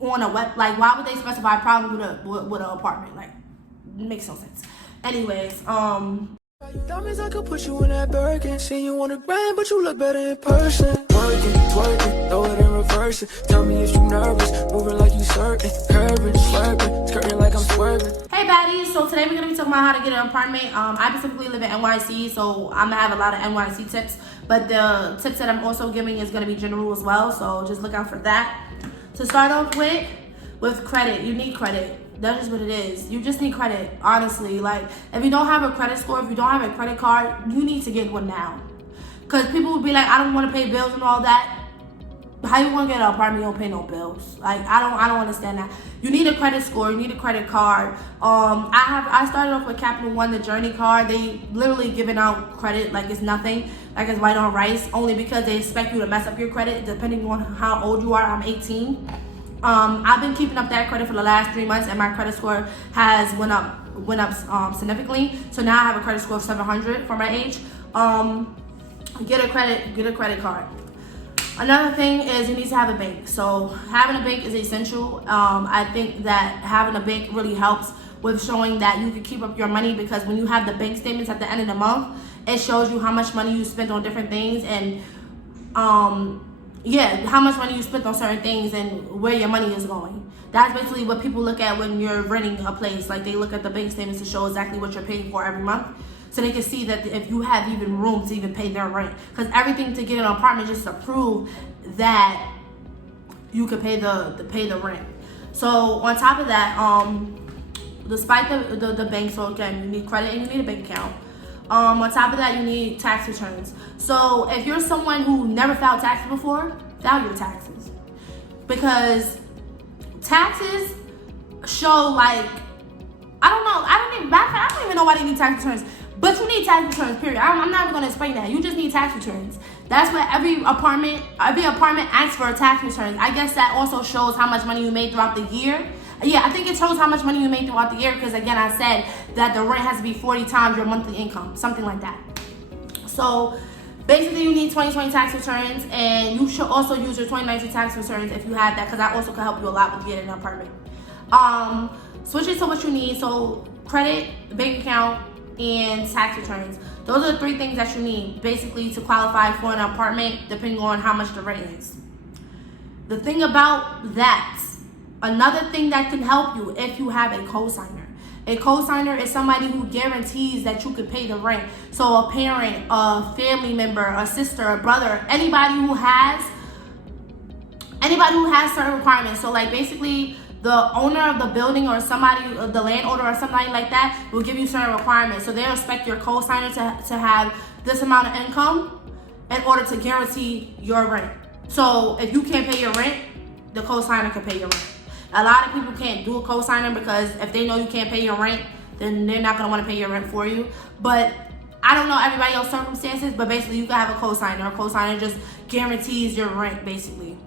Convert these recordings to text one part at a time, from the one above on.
on a web, like why would they specify problem with an apartment? Like, it makes no sense. Anyways, Diamonds, I could put you in that Birkin. See you on the gram, but you look better in person. Working, twerking, throw it and reverse it. Tell me if you nervous, moving like you certain. Curving, swerving, skirting like I'm swerving. Hey baddies, so today we're gonna be talking about how to get an apartment. I specifically live in NYC, so I'm gonna have a lot of NYC tips, but the tips that I'm also giving is gonna be general as well, so just look out for that. To start off with credit, you need credit. That is what it is. You just need credit, honestly. Like, if you don't have a credit score, if you don't have a credit card, you need to get one now. Because people will be like, I don't want to pay bills and all that. How you want to get an apartment, you don't pay no bills? Like, I don't understand that. You need a credit score, you need a credit card. I started off with Capital One, the Journey card. They literally giving out credit like it's nothing, like it's white on rice, only because they expect you to mess up your credit depending on how old you are. I'm 18. I've been keeping up that credit for the last 3 months, and my credit score has went up significantly. So now I have a credit score of 700 for my age. Get a credit card. Another thing is you need to have a bank. So having a bank is essential. I think that having a bank really helps with showing that you can keep up your money, because when you have the bank statements at the end of the month, it shows you how much money you spent on different things, and how much money you spent on certain things and where your money is going. That's basically what people look at when you're renting a place. Like, they look at the bank statements to show exactly what you're paying for every month, so they can see that if you have even room to even pay their rent. Because everything to get an apartment just to prove that you could pay the rent. So on top of that, despite the bank, so again, you need credit and you need a bank account. On top of that, you need tax returns. So if you're someone who never filed taxes before, file your taxes. Because taxes show, like, I don't even know why they need tax returns. But you need tax returns, period. I'm not even gonna explain that. You just need tax returns. That's what every apartment asks for, a tax returns. I guess that also shows how much money you made throughout the year. Yeah, I think it shows how much money you made throughout the year, because again, I said that the rent has to be 40 times your monthly income, something like that. So basically you need 2020 tax returns, and you should also use your 2019 tax returns if you have that, because that also can help you a lot with getting an apartment. Switching to what you need, so credit, bank account, and tax returns. Those are the 3 things that you need basically to qualify for an apartment, depending on how much the rent is. The thing about that, another thing that can help you if you have a cosigner. A cosigner is somebody who guarantees that you could pay the rent. So a parent, a family member, a sister, a brother, anybody who has certain requirements. So like basically the owner of the building or somebody, the landowner or somebody like that, will give you certain requirements. So they'll expect your cosigner to have this amount of income in order to guarantee your rent. So if you can't pay your rent, the cosigner can pay your rent. A lot of people can't do a cosigner because if they know you can't pay your rent, then they're not gonna wanna pay your rent for you. But I don't know everybody else's circumstances, but basically you can have a cosigner. A cosigner just guarantees your rent, basically.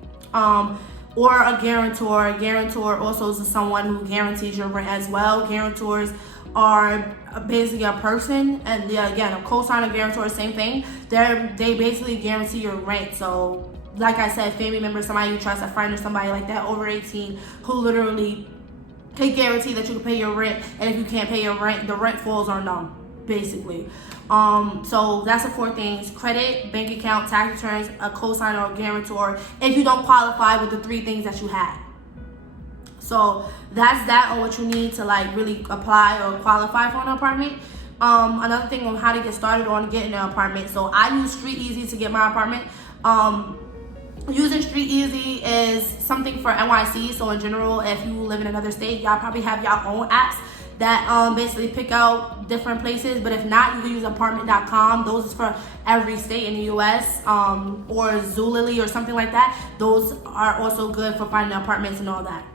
Or a guarantor. A guarantor also is someone who guarantees your rent as well. Guarantors are basically a person, and again, a cosigner, guarantor, same thing. They basically guarantee your rent. So like I said, family member, somebody you trust, a friend or somebody like that over 18 who literally can guarantee that you can pay your rent, and if you can't pay your rent, the rent falls on them, basically. So that's the 4 things: credit, bank account, tax returns, a cosigner or guarantor, if you don't qualify with the 3 things that you had. So that's that on what you need to like really apply or qualify for an apartment. Another thing on how to get started on getting an apartment. So I use Street Easy to get my apartment. Using Street Easy is something for NYC. So in general, if you live in another state, y'all probably have your own apps that basically pick out different places. But if not, you can use apartment.com. Those is for every state in the US, or Zulily or something like that. Those are also good for finding apartments and all that.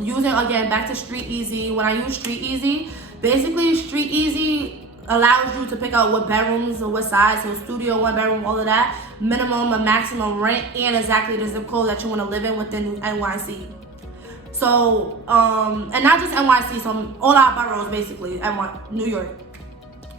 Using, again, back to Street Easy. When I use Street Easy, basically Street Easy allows you to pick out what bedrooms or what size, so studio, 1 bedroom, all of that, minimum and maximum rent, and exactly the zip code that you want to live in within NYC. So, and not just NYC, so all our boroughs basically, New York.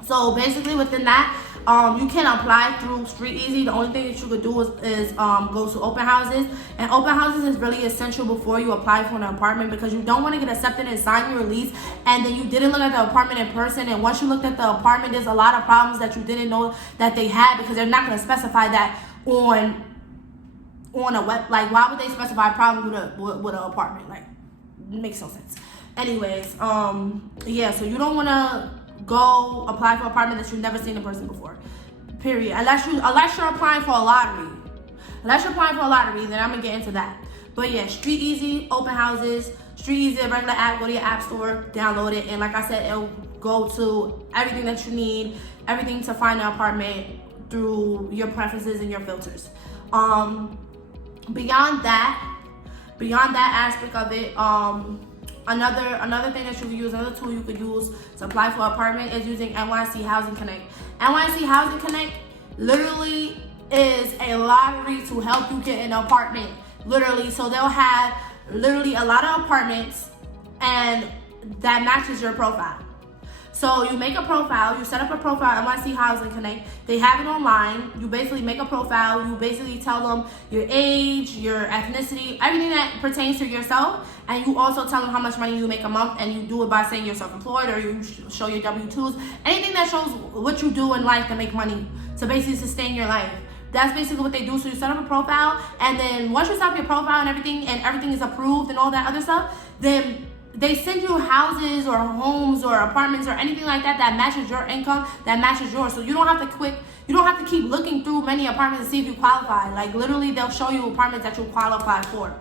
So basically within that, You can apply through Street Easy. The only thing that you could do is go to open houses. And open houses is really essential before you apply for an apartment, because you don't want to get accepted and sign your lease and then you didn't look at the apartment in person. And once you looked at the apartment, there's a lot of problems that you didn't know that they had, because they're not going to specify that on a web. Like, why would they specify problems with an apartment? Like, it makes no sense. Anyways, yeah, so you don't want to go apply for an apartment that you've never seen in person before, period. Unless you're applying for a lottery. Unless you're applying for a lottery, then I'm gonna get into that. But yeah, Street Easy, open houses. Street Easy, a regular app. Go to your app store, download it, and like I said, it'll go to everything that you need, everything to find an apartment through your preferences and your filters. Beyond that aspect of it, another thing that you could use, another tool you could use to apply for an apartment is using NYC Housing Connect. NYC Housing Connect literally is a lottery to help you get an apartment. Literally, so they'll have literally a lot of apartments and that matches your profile. So you make a profile, you set up a profile, NYC Housing Connect. They have it online. You basically make a profile. You basically tell them your age, your ethnicity, everything that pertains to yourself. And you also tell them how much money you make a month, and you do it by saying you're self-employed, or you show your W-2s. Anything that shows what you do in life to make money, to basically sustain your life. That's basically what they do. So you set up a profile, and then once you set up your profile and everything is approved and all that other stuff, then they send you houses or homes or apartments or anything like that that matches your income, that matches yours. So you don't have to keep looking through many apartments to see if you qualify. Like, literally, they'll show you apartments that you qualify for.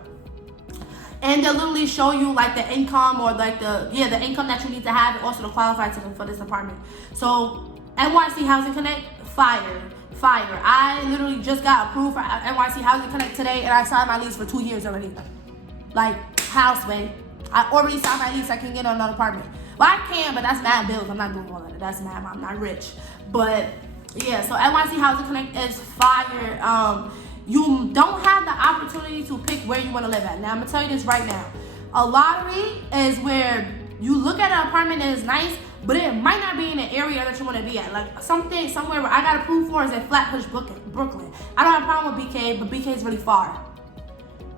And they'll literally show you like the income, or like the income that you need to have, and also to qualify for this apartment. So NYC Housing Connect, fire. I literally just got approved for NYC Housing Connect today, and I signed my lease for 2 years already. Like, house, man. I already signed my lease. I can get another apartment. Well, I can, but that's mad bills. I'm not doing all of that. That's mad. I'm not rich. But yeah, so NYC Housing Connect is fire. You don't have the opportunity to pick where you want to live at. Now, I'm gonna tell you this right now. A lottery is where you look at an apartment that is nice, but it might not be in the area that you want to be at. Like, somewhere where I got approved for is at Flatbush, Brooklyn. I don't have a problem with BK, but BK is really far.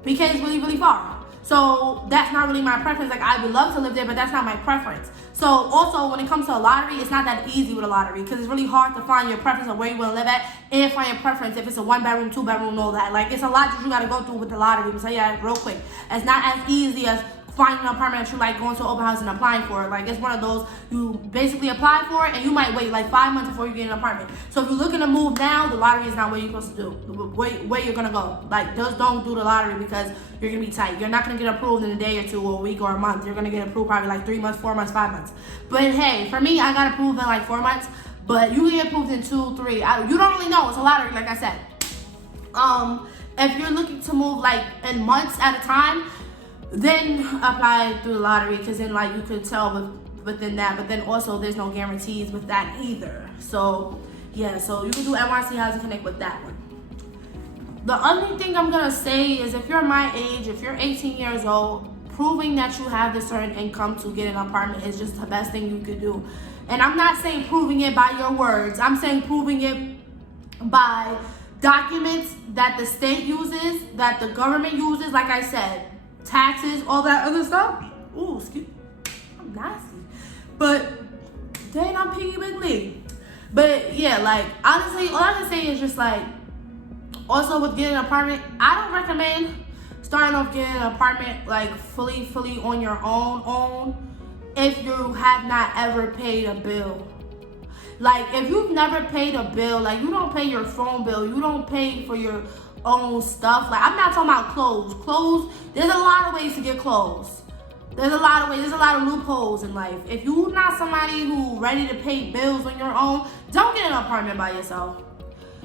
BK is really, really far. So that's not really my preference. Like, I would love to live there, but that's not my preference. So also, when it comes to a lottery, it's not that easy with a lottery, because it's really hard to find your preference of where you want to live at, and find your preference if it's a 1-bedroom, 2-bedroom, and all that. Like, it's a lot that you got to go through with the lottery. I'm tell you that real quick. It's not as easy as finding an apartment that you like, going to an open house and applying for it. Like, it's one of those, you basically apply for it and you might wait like 5 months before you get an apartment. So if you're looking to move now, the lottery is not where you're supposed to do, where you're gonna go. Like, just don't do the lottery, because you're gonna be tight. You're not gonna get approved in a day or two, or a week, or a month. You're gonna get approved probably like 3 months, 4 months, 5 months. But hey, for me, I got approved in like 4 months, but you get approved in 2, 3. You don't really know. It's a lottery, like I said. If you're looking to move like in months at a time, then apply through the lottery, because then like you could tell within that. But then also there's no guarantees with that either. So yeah, so you can do NYC Housing Connect with that one. The only thing I'm gonna say is, if you're my age, if you're 18 years old, proving that you have a certain income to get an apartment is just the best thing you could do. And I'm not saying proving it by your words. I'm saying proving it by documents that the state uses, that the government uses, like I said, taxes, all that other stuff. Ooh, excuse me. I'm nasty. But dang, I'm Piggy Wiggly. But yeah, like, honestly, all I can say is just like, also with getting an apartment, I don't recommend starting off getting an apartment like fully on your own if you have not ever paid a bill. Like, if you've never paid a bill, like, you don't pay your phone bill, you don't pay for your own stuff. Like, I'm not talking about clothes. There's a lot of ways to get clothes. There's a lot of loopholes in life. If you're not somebody who's ready to pay bills on your own, don't get an apartment by yourself.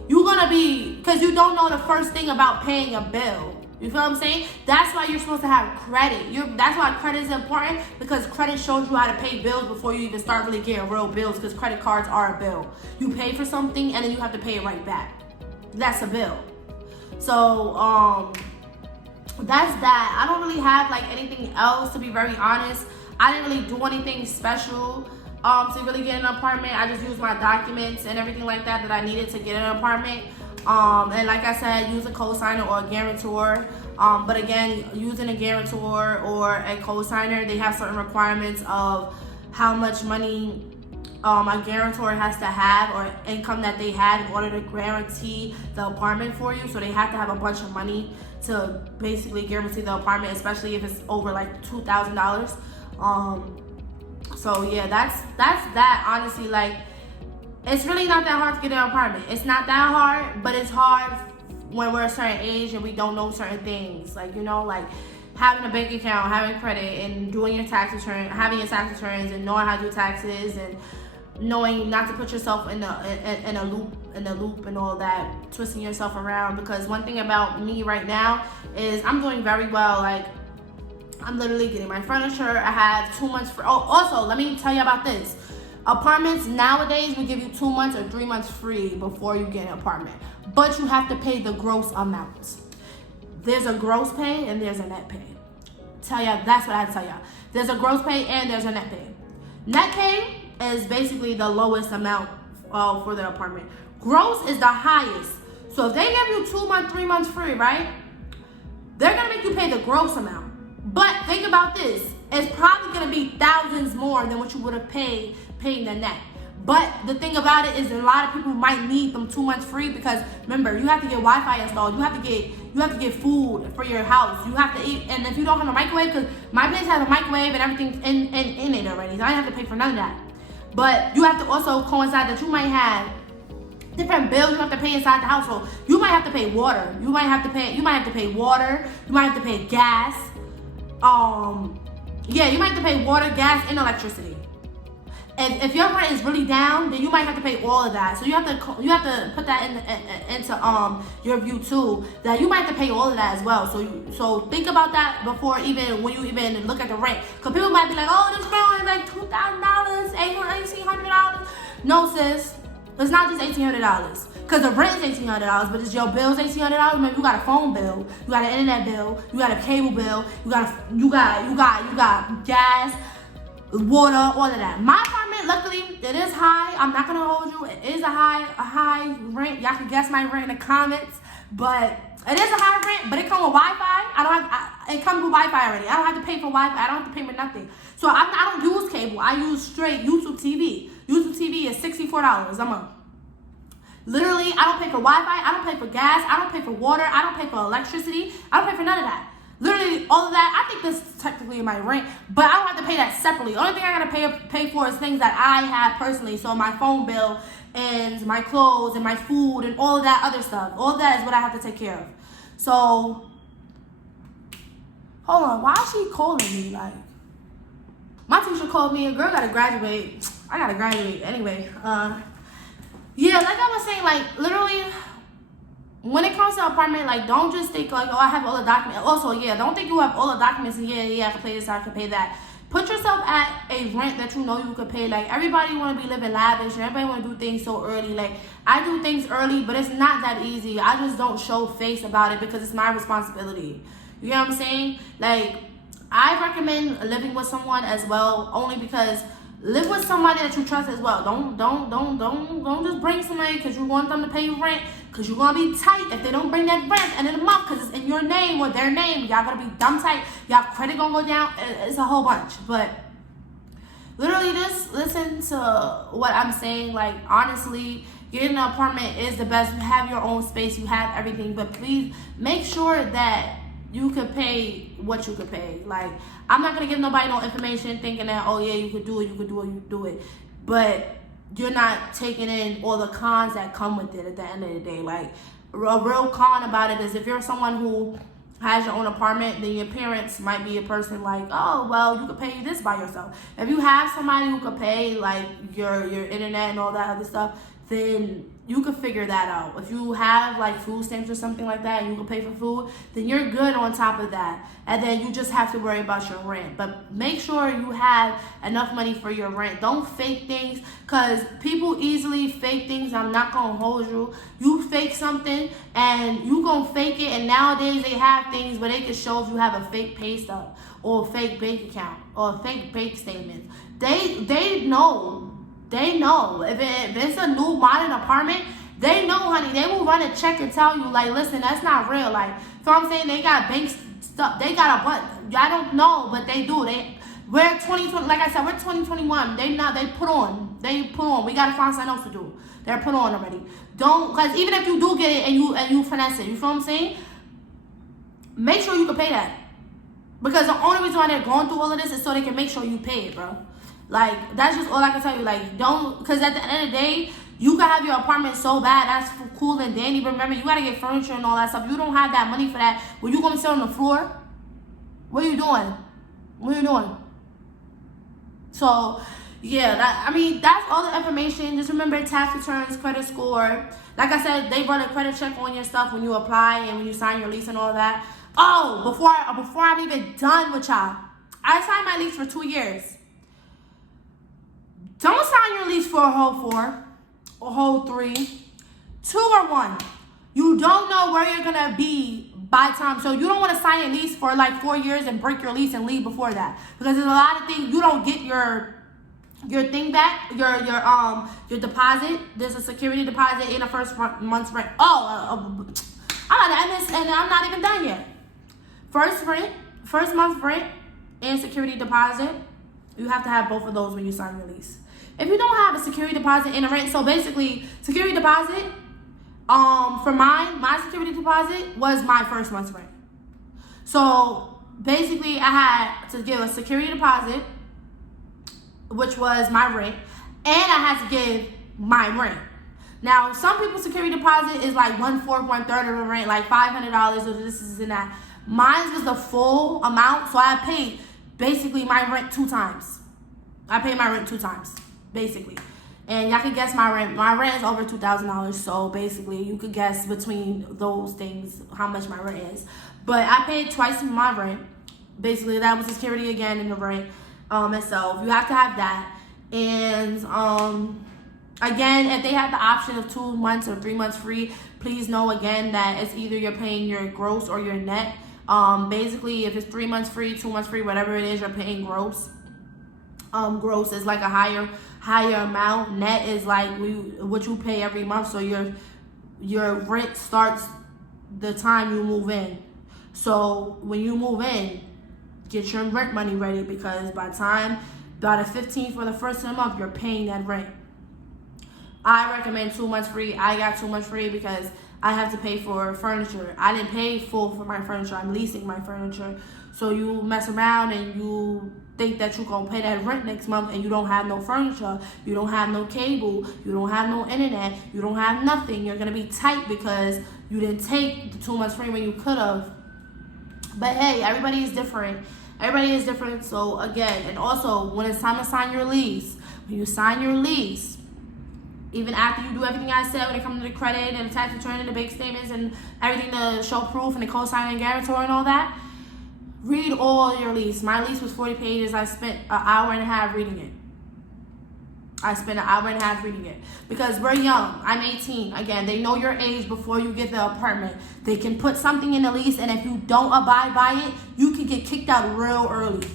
You're gonna be, because you don't know the first thing about paying a bill. You feel what I'm saying? That's why you're supposed to have credit. That's why credit is important, because credit shows you how to pay bills before you even start really getting real bills, because credit cards are a bill. You pay for something and then you have to pay it right back. That's a bill. So, that's that. I don't really have like anything else, to be very honest. I didn't really do anything special to really get an apartment. I just used my documents and everything like that I needed to get an apartment. And like I said, use a cosigner or a guarantor. But again, using a guarantor or a cosigner, they have certain requirements of how much money a guarantor has to have, or income that they have, in order to guarantee the apartment for you. So they have to have a bunch of money to basically guarantee the apartment, especially if it's over like $2,000. So yeah, that's that. Honestly, like, it's really not that hard to get an apartment. It's not that hard, but it's hard when we're a certain age and we don't know certain things. Like, you know, like having a bank account, having credit, and doing your tax return, having your tax returns, and knowing how to do taxes, and knowing not to put yourself in a loop and all that, twisting yourself around. Because one thing about me right now is I'm doing very well. Like, I'm literally getting my furniture. I have 2 months for. Oh, also, let me tell you about this. Apartments nowadays will give you 2 months or 3 months free before you get an apartment, but you have to pay the gross amount. There's a gross pay and there's a net pay. That's what I have to tell y'all. There's a gross pay and there's a net pay. Net pay is basically the lowest amount for the apartment. Gross is the highest. So if they give you 2 months, 3 months free, right? They're gonna make you pay the gross amount. But think about this. It's probably gonna be thousands more than what you would have paid paying the net. But the thing about it is a lot of people might need them 2 months free, because remember, you have to get Wi-Fi installed. You have to get food for your house. You have to eat, and if you don't have a microwave, because my place has a microwave and everything's in it already, so I don't have to pay for none of that. But you have to also coincide that you might have different bills you have to pay inside the household. You might have to pay water. You might have to pay water. You might have to pay gas. You might have to pay water, gas, and electricity. And if your rent is really down, then you might have to pay all of that. So you have to put that into your view too. That you might have to pay all of that as well. So think about that before when you even look at the rent. Because people might be like, oh, this rent is like $2,000, $1,800. No, sis, it's not just $1,800. Because the rent is $1,800, but it's your bills $1,800. Maybe you got a phone bill, you got an internet bill, you got a cable bill, you got gas, water, all of that. My apartment, luckily, it is high. I'm not gonna hold you. It is a high rent. Y'all can guess my rent in the comments, but it is a high rent. But it comes with Wi-Fi. It comes with Wi-Fi already. I don't have to pay for Wi-Fi. I don't have to pay for nothing. So I don't use cable. I use straight YouTube TV. YouTube TV is $64 a month. Literally, I don't pay for Wi-Fi. I don't pay for gas. I don't pay for water. I don't pay for electricity. I don't pay for none of that. Literally, all of that. I think this is technically my rent, but I don't have to pay that separately. The only thing I gotta pay for is things that I have personally. So my phone bill and my clothes and my food and all of that other stuff. All of that is what I have to take care of. So, hold on. Why is she calling me? Like, my teacher called me. A girl gotta graduate. I gotta graduate anyway. Yeah, like I was saying, like, literally, when it comes to apartment, like, don't just think, like, oh, I have all the documents. Also, yeah, don't think you have all the documents and, yeah, I can pay this, I can pay that. Put yourself at a rent that you know you could pay. Like, everybody want to be living lavish, and everybody want to do things so early. Like, I do things early, but it's not that easy. I just don't show face about it because it's my responsibility. You know what I'm saying? Like, I recommend living with someone as well, only because live with somebody that you trust as well. Don't just bring somebody because you want them to pay you rent, because you're gonna be tight if they don't bring that rent at the end of the month because it's in your name or their name. Y'all gonna be dumb tight. Y'all credit gonna go down. It's a whole bunch. But literally, just listen to what I'm saying. Like, honestly, getting an apartment is the best. You have your own space. You have everything. But please make sure that you could pay what you could pay. Like, I'm not gonna give nobody no information thinking that, oh yeah, you could do it. But you're not taking in all the cons that come with it at the end of the day. Like, a real con about it is if you're someone who has your own apartment, then your parents might be a person like, oh, well, you could pay this by yourself. If you have somebody who could pay, like, your internet and all that other stuff, then you can figure that out. If you have like food stamps or something like that and you can pay for food, then you're good on top of that. And then you just have to worry about your rent. But make sure you have enough money for your rent. Don't fake things, because people easily fake things. I'm not going to hold you. You fake something and you going to fake it. And nowadays they have things where they can show if you have a fake pay stub or a fake bank account or a fake bank statement. They know. They know. If it's a new modern apartment, they know, honey. They will run a check and tell you, like, listen, that's not real. Like, you know what I'm saying? They got bank stuff. They got a bunch. I don't know, but they do. We're 2020. Like I said, we're 2021. They put on. We gotta find something else to do. They're put on already. Don't, because even if you do get it and you finesse it, you feel what I'm saying? Make sure you can pay that. Because the only reason why they're going through all of this is so they can make sure you pay it, bro. Like, that's just all I can tell you. Like, don't, because at the end of the day, you can have your apartment so bad, that's cool and dandy, but remember, you gotta get furniture and all that stuff. You don't have that money for that. When you gonna sit on the floor? What are you doing? So, yeah, that's all the information. Just remember tax returns, credit score. Like I said, they run a credit check on your stuff when you apply and when you sign your lease and all that. Oh, before I'm even done with y'all, I signed my lease for 2 years. Don't sign your lease for a whole 4, a whole 3, 2 or 1. You don't know where you're gonna be by time. So you don't want to sign a lease for like 4 years and break your lease and leave before that, because there's a lot of things you don't get your thing back, your deposit. There's a security deposit in the first month's rent. I'm at this and I'm not even done yet. First month's rent and security deposit. You have to have both of those when you sign your lease. If you don't have a security deposit and a rent, so basically security deposit, for my security deposit was my first month's rent. So basically I had to give a security deposit, which was my rent, and I had to give my rent. Now, some people's security deposit is like 1/4, 1/3 of the rent, like $500 or this and that. Mine was the full amount, so I paid basically my rent 2 times. I paid my rent 2 times, basically. And y'all can guess my rent. My rent is over $2,000, so basically you could guess between those things how much my rent is. But I paid twice my rent. Basically, that was the security again and the rent itself. You have to have that. And again, if they have the option of 2 months or 3 months free, please know again that it's either you're paying your gross or your net. Basically, if it's 3 months free, 2 months free, whatever it is, you're paying gross. Gross is like a higher amount. Net is like what you pay every month. So your rent starts the time you move in. So when you move in, get your rent money ready, because by the 15th for the first of the month, you're paying that rent. I recommend 2 months free. I got 2 months free because I have to pay for furniture. I didn't pay full for my furniture. I'm leasing my furniture. So you mess around and you think that you're going to pay that rent next month and you don't have no furniture, you don't have no cable, you don't have no internet, you don't have nothing. You're going to be tight because you didn't take the 2 months free when you could have. But hey, everybody is different. So again, and also when it's time to sign your lease, when you sign your lease, even after you do everything I said when it comes to the credit and the tax return and the bank statements and everything to show proof and the cosigner and guarantor and all that, read all your lease. My lease was 40 pages. I spent an hour and a half reading it. Because we're young. I'm 18. Again, they know your age before you get the apartment. They can put something in the lease, and if you don't abide by it, you can get kicked out real early.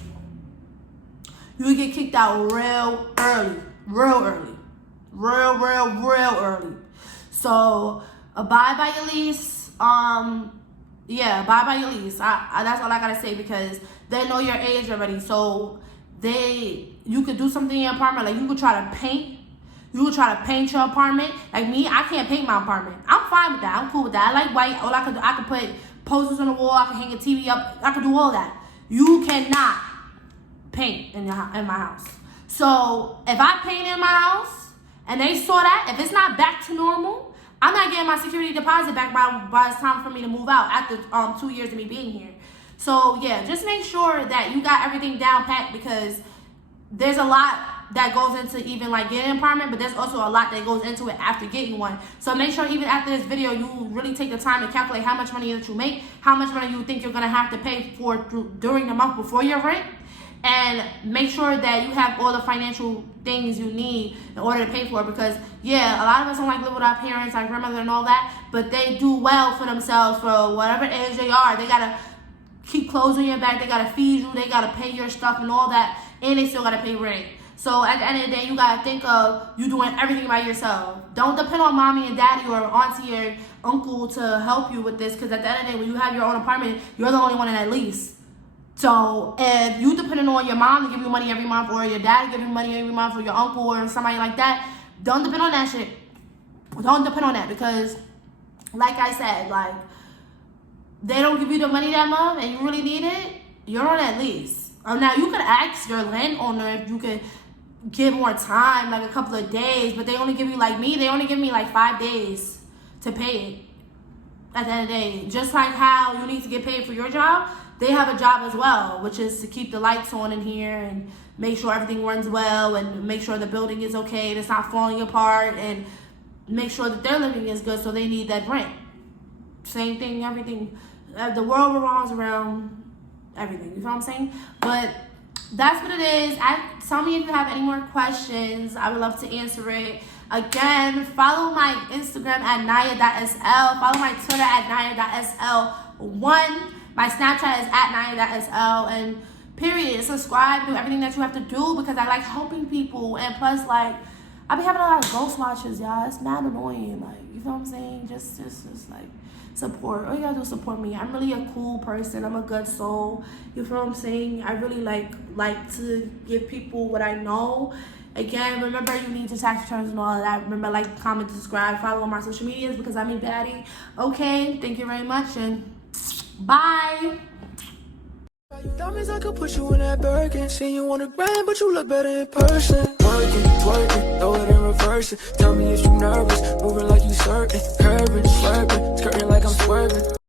Real early. So abide by your lease. Abide by your lease. That's all I gotta say, because they know your age already. So you could do something in your apartment, like you could try to paint. You could try to paint your apartment. Like me, I can't paint my apartment. I'm fine with that. I'm cool with that. I like white. All I could put posters on the wall. I can hang a TV up. I could do all that. You cannot paint in my house. So if I paint in my house and they saw that, if it's not back to normal, I'm not getting my security deposit back by it's time for me to move out after 2 years of me being here. So yeah, just make sure that you got everything down pat, because there's a lot that goes into even like getting an apartment, but there's also a lot that goes into it after getting one. So make sure even after this video, you really take the time to calculate how much money that you make, how much money you think you're gonna have to pay for during the month before your rent, and make sure that you have all the financial things you need in order to pay for it. Because yeah, a lot of us don't like live with our parents, our grandmother and all that, but they do well for themselves for whatever age they are. They gotta keep clothes on your back, they gotta feed you, they gotta pay your stuff and all that, and they still gotta pay rent. So at the end of the day, you gotta think of you doing everything by yourself. Don't depend on mommy and daddy or auntie or uncle to help you with this, because at the end of the day, when you have your own apartment, you're the only one in that lease. So if you depending on your mom to give you money every month, or your dad to give you money every month, or your uncle or somebody like that, don't depend on that shit. Don't depend on that, because like I said, like, they don't give you the money that month and you really need it, you're on that lease. Now you could ask your landowner if you could give more time, like a couple of days, but they only give you, like me, they only give me like 5 days to pay it. At the end of the day, just like how you need to get paid for your job, they have a job as well, which is to keep the lights on in here and make sure everything runs well and make sure the building is okay and it's not falling apart, and make sure that their living is good, so they need that rent. Same thing, everything. The world revolves around everything, you know what I'm saying? But that's what it is. Tell me if you have any more questions. I would love to answer it. Again, follow my Instagram at naya.sl. Follow my Twitter at naya.sl1. My Snapchat is at naya.sl. And period. Subscribe. Do everything that you have to do, because I like helping people. And plus, like, I be having a lot of ghost watchers, y'all. It's mad annoying. Like, you know what I'm saying? Just like, support. All you gotta do is support me. I'm really a cool person. I'm a good soul. You feel what I'm saying? I really like to give people what I know. Again, remember, you need your tax returns and all of that. Remember, like, comment, subscribe, follow on my social medias, because I'm a baddie. Okay, thank you very much, and bye. Diamonds, I could put you in that Birkin. See you on the gram, but you look better in person. Working, twerking, throw it in reverse. Tell me if you nervous, moving like you certain. Curving, swerving, skirting like I'm swerving.